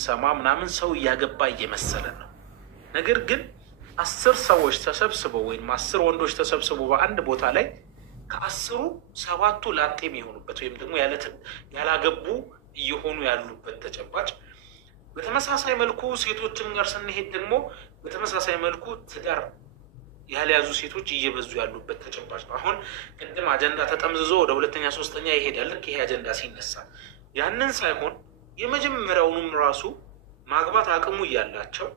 ሰማ ምናምን ሰው እያገባ እየመሰለ ነው። ነገር ግን 10 ሰዎች ተሰብስበው ወይም 10 ወንዶች ተሰብስበው በአንድ ቦታ ላይ ከ10ሩ 7ቱ ላጤ የሚሆኑበት ወይም ደግሞ ያላገቡ እየሆኑ ያሉበት ተጨባጭ። በተመሳሳይ መልኩ ሴቶችን ጋር ስንሄድ ደግሞ በተመሳሳይ መልኩ ትዳር ያልያዙ ሴቶች እየበዙ ያሉበት ተጨባጭ ነው። አሁን ቅድም አጀንዳ ተጠምዝዞ ወደ 2ኛ 3ኛ ይሄዳል። ልክ ይሄ አጀንዳ ሲነሳ ያንን ሳይሆን የመጀመሪያውንም ራሱ ማግባት አቅሙ እያላቸው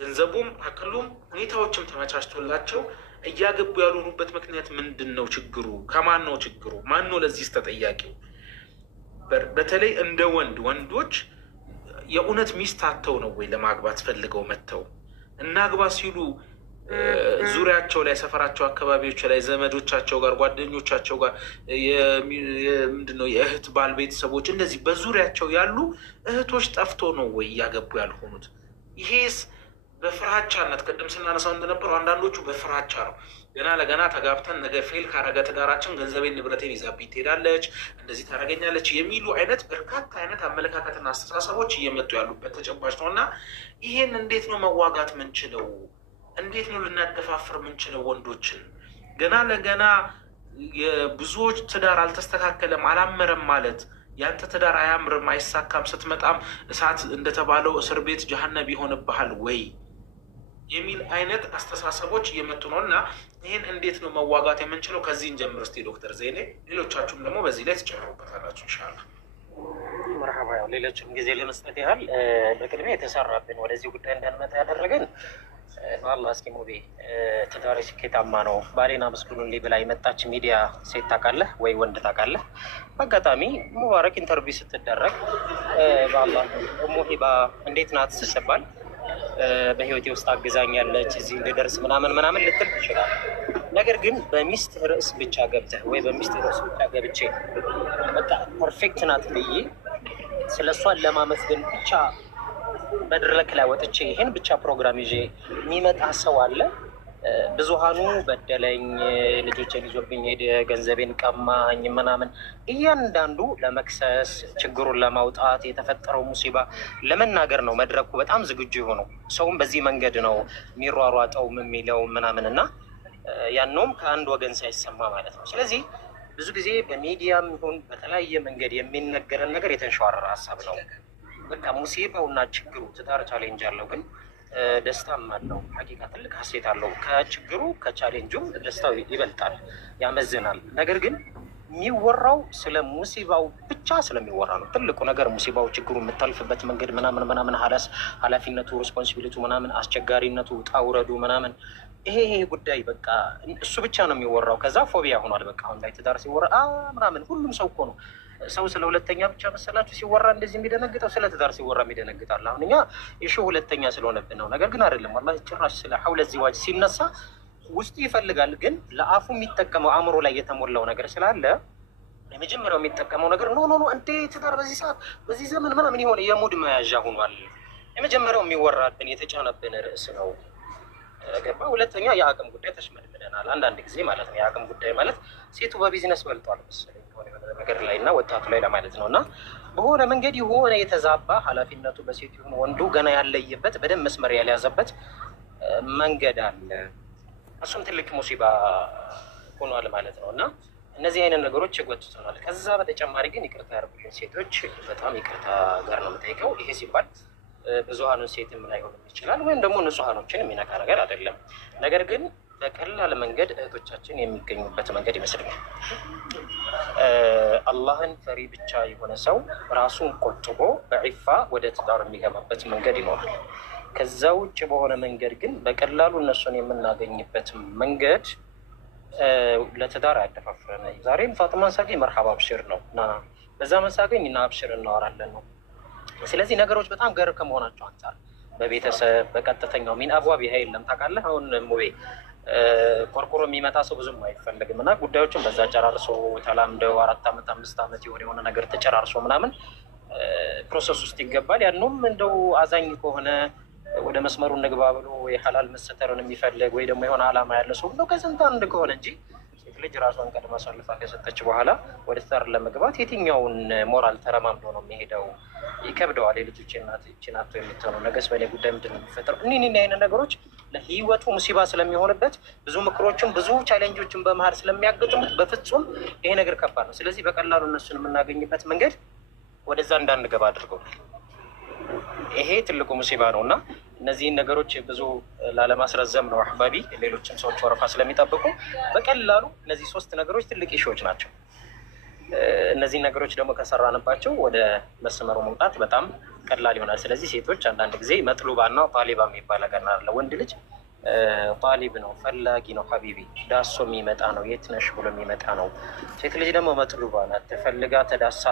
ገንዘቡም አቅሉም ሁኔታዎችም ተመቻችቶላቸው እያገቡ ያልሆኑበት ምክንያት ምንድን ነው? ችግሩ ከማን ነው? ችግሩ ማን ነው? ለዚህ ተጠያቂው? በተለይ እንደ ወንዶች የእውነት ሚስት አተው ነው ወይ ለማግባት ፈልገው መጥተው እናግባ ሲሉ ዙሪያቸው ላይ ሰፈራቸው አካባቢዎች ላይ ዘመዶቻቸው ጋር ጓደኞቻቸው ጋር ምንድነው የእህት ባል ቤተሰቦች እንደዚህ በዙሪያቸው ያሉ እህቶች ጠፍቶ ነው ወይ እያገቡ ያልሆኑት? ይሄስ በፍራቻነት ቅድም ስናነሳው እንደነበረው አንዳንዶቹ በፍራቻ ነው። ገና ለገና ተጋብተን ነገ ፌል ካረገ ትዳራችን ገንዘቤን ንብረቴን ይዛብኝ ትሄዳለች፣ እንደዚህ ታደርገኛለች የሚሉ አይነት በርካታ አይነት አመለካከትና አስተሳሰቦች እየመጡ ያሉበት ተጨባጭ ነው እና ይሄን እንዴት ነው መዋጋት ምንችለው? እንዴት ነው ልናደፋፍር ምንችለው? ወንዶችን ገና ለገና የብዙዎች ትዳር አልተስተካከለም አላመረም ማለት ያንተ ትዳር አያምርም አይሳካም፣ ስትመጣም እሳት እንደተባለው እስር ቤት ጀሀነም ይሆንብሃል ወይ የሚል አይነት አስተሳሰቦች እየመጡ ነው እና ይህን እንዴት ነው መዋጋት የምንችለው? ከዚህ እንጀምር እስኪ ዶክተር ዜኔ፣ ሌሎቻችሁም ደግሞ በዚህ ላይ ትጨምሩበታላችሁ ኢንሻላህ። መርሐባ። ያው ሌሎችም ጊዜ ለመስጠት ያህል በቅድሚያ የተሰራብን ወደዚህ ጉዳይ እንዳንመጣ ያደረገን በአላህ እስኪ ሙቤ ትዳሬ ስኬታማ ነው ባሌን አመስግኑልኝ ብላ የመጣች ሚዲያ ሴት ታውቃለህ ወይ ወንድ ታውቃለህ? በአጋጣሚ ሙባረክ ኢንተርቪው ስትደረግ በአላህ እሙ ሂባ እንዴት ናት ስትባል በህይወቴ ውስጥ አግዛኛለች እዚህ እንድደርስ ምናምን ልትል ትችላል። ነገር ግን በሚስት ርዕስ ብቻ ገብተህ ወይ በሚስት ርዕስ ብቻ ገብቼ በቃ ፐርፌክት ናት ብዬ ስለ እሷን ለማመስገን ብቻ መድረክ ላይ ወጥቼ ይህን ብቻ ፕሮግራም ይዤ የሚመጣ ሰው አለ። ብዙሃኑ በደለኝ፣ ልጆችን ይዞብኝ ሄደ፣ ገንዘቤን ቀማኝ ምናምን እያንዳንዱ ለመክሰስ ችግሩን ለማውጣት የተፈጠረው ሙሲባ ለመናገር ነው መድረኩ በጣም ዝግጁ የሆነው። ሰውም በዚህ መንገድ ነው የሚሯሯጠው የሚለው ምናምን እና ያነውም ከአንድ ወገን ሳይሰማ ማለት ነው። ስለዚህ ብዙ ጊዜ በሚዲያም ይሁን በተለያየ መንገድ የሚነገረን ነገር የተንሸዋረረ ሀሳብ ነው። በቃ ሙሲባውና ችግሩ ትዳር ቻሌንጅ አለው፣ ግን ደስታም አለው። ሀቂቃ ትልቅ ሀሴት አለው። ከችግሩ ከቻሌንጁም ደስታው ይበልጣል፣ ያመዝናል። ነገር ግን የሚወራው ስለ ሙሲባው ብቻ ስለሚወራ ነው። ትልቁ ነገር ሙሲባው፣ ችግሩ፣ የምታልፍበት መንገድ ምናምን ኃላፊነቱ፣ ሬስፖንሲቢሊቱ ምናምን፣ አስቸጋሪነቱ፣ ውጣ ውረዱ ምናምን ይሄ ጉዳይ በቃ እሱ ብቻ ነው የሚወራው። ከዛ ፎቢያ ሆኗል። በቃ አሁን ላይ ትዳር ሲወራ ምናምን ሁሉም ሰው እኮ ነው ሰው ስለ ሁለተኛ ብቻ መሰላችሁ ሲወራ እንደዚህ የሚደነግጠው? ስለ ትዳር ሲወራ የሚደነግጣል። አሁን እኛ የሺ ሁለተኛ ስለሆነብን ነው። ነገር ግን አይደለም ወላሂ ጭራሽ ስለ ሐውለ ዚዋጅ ሲነሳ ውስጡ ይፈልጋል፣ ግን ለአፉ የሚጠቀመው አእምሮ ላይ የተሞላው ነገር ስላለ የመጀመሪያው የሚጠቀመው ነገር ኖ እንዴ ትዳር በዚህ ሰዓት በዚህ ዘመን ምናምን የሆነ የሙድ መያዣ ሆኗል። የመጀመሪያው የሚወራብን የተጫነብን ርዕስ ነው። ገባ? ሁለተኛ የአቅም ጉዳይ ተሽመድምደናል አንዳንድ ጊዜ ማለት ነው። የአቅም ጉዳይ ማለት ሴቱ በቢዝነስ በልጧል መሰለኝ ነገር ላይ እና ወጣቱ ላይ ለማለት ነው። እና በሆነ መንገድ የሆነ የተዛባ ኃላፊነቱ በሴቱ ይሁን ወንዱ ገና ያለየበት በደንብ መስመር ያልያዘበት መንገድ አለ። እሱም ትልቅ ሙሲባ ሆኗል ማለት ነው። እና እነዚህ አይነት ነገሮች ይጎትቱናል። ከዛ በተጨማሪ ግን ይቅርታ ያርጉልን ሴቶች፣ በጣም ይቅርታ ጋር ነው የምጠይቀው። ይሄ ሲባል ብዙሀኑን ሴትም ላይሆን ይችላል፣ ወይም ደግሞ ንጹሀኖችን የሚነካ ነገር አይደለም። ነገር ግን በቀላል መንገድ እህቶቻችን የሚገኙበት መንገድ ይመስለኛል። አላህን ፈሪ ብቻ የሆነ ሰው ራሱን ቆጥቦ በዒፋ ወደ ትዳር የሚገባበት መንገድ ይኖራል። ከዛ ውጭ በሆነ መንገድ ግን በቀላሉ እነሱን የምናገኝበት መንገድ ለትዳር አያደፋፍረን። ዛሬም ፋጥማን ሳገኝ መርሐባ አብሽር ነው እና በዛ መሳገኝ እና አብሽር እናወራለን ነው። ስለዚህ ነገሮች በጣም ገር ከመሆናቸው አንጻር በቤተሰብ በቀጥተኛው ሚን አብዋብ ይሄ የለም ታውቃለህ። አሁን ሙቤ ቆርቆሮ የሚመጣ ሰው ብዙም አይፈልግም እና ጉዳዮችን በዛ ጨራርሶ ተላምደው 4 ዓመት 5 ዓመት የሆነ ነገር ተጨራርሶ ምናምን ፕሮሰስ ውስጥ ይገባል። ያንም እንደው አዛኝ ከሆነ ወደ መስመሩ እንግባ ብሎ የሐላል መሰተርን የሚፈልግ ወይ ደግሞ የሆነ ዓላማ ያለ ሰው እንደው ከስንት አንድ ከሆነ እንጂ ሴት ልጅ ራሷን ቀድማ አሳልፋ ከሰጠች በኋላ ወደ ትዳር ለመግባት የትኛውን ሞራል ተረማምዶ ነው የሚሄደው? ይከብደዋል። የልጆች ናቶ የምትሆነው ነገስ በእኔ ጉዳይ ምንድን ነው የሚፈጠረው? እኒህ አይነት ነገሮች ለህይወቱ ሙሲባ ስለሚሆንበት ብዙ ምክሮችን ብዙ ቻሌንጆችን በመሀል ስለሚያገጥሙት በፍጹም ይሄ ነገር ከባድ ነው። ስለዚህ በቀላሉ እነሱን የምናገኝበት መንገድ ወደዛ እንዳንገባ አድርገውናል። ይሄ ትልቁ ሙሲባ ነው እና እነዚህን ነገሮች ብዙ ላለማስረዘም ነው አህባቢ፣ ሌሎችም ሰዎች ወረፋ ስለሚጠብቁ በቀላሉ እነዚህ 3 ነገሮች ትልቅ ኢሹዎች ናቸው። እነዚህ ነገሮች ደግሞ ከሰራንባቸው ወደ መስመሩ መውጣት በጣም ቀላል ይሆናል። ስለዚህ ሴቶች አንዳንድ ጊዜ መጥሉባና ጣሊባ የሚባል ነገር አለ። ወንድ ልጅ ጣሊብ ነው፣ ፈላጊ ነው፣ ሀቢቢ ዳሶ የሚመጣ ነው፣ የት ነሽ ብሎ የሚመጣ ነው። ሴት ልጅ ደግሞ መጥሉባ ናት፣ ተፈልጋ ተዳሳ